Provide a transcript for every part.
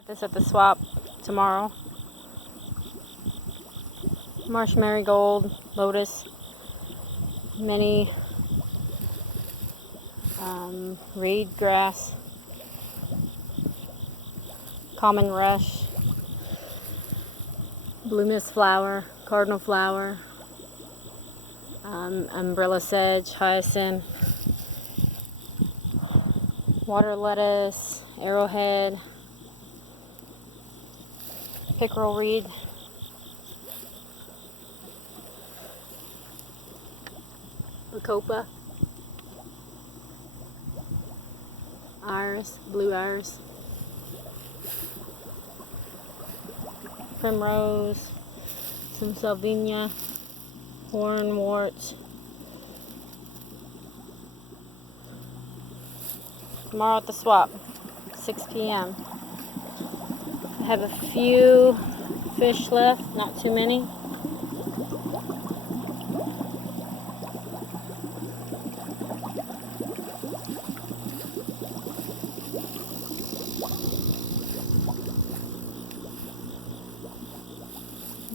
Got this at the swap tomorrow. Marsh marigold, lotus, mini reed grass, common rush, blue mist flower, cardinal flower, umbrella sedge, hyacinth, water lettuce, arrowhead, pickerel reed, bacopa, iris, blue iris, primrose, some salvinia, hornwort. Tomorrow at the swap, 6 p.m. I have a few fish left, not too many.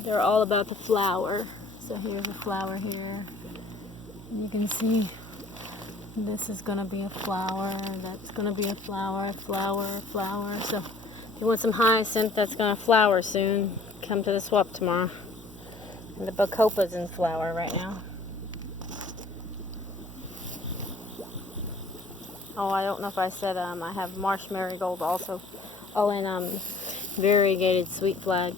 They're all about the flower. So here's a flower here. You can see this is going to be a flower, that's going to be a flower, flower, flower. So if you want some hyacinth that's going to flower soon, come to the swap tomorrow. And the bacopa's in flower right now. Oh, I don't know if I said I have marsh marigold also. All in variegated sweet flag.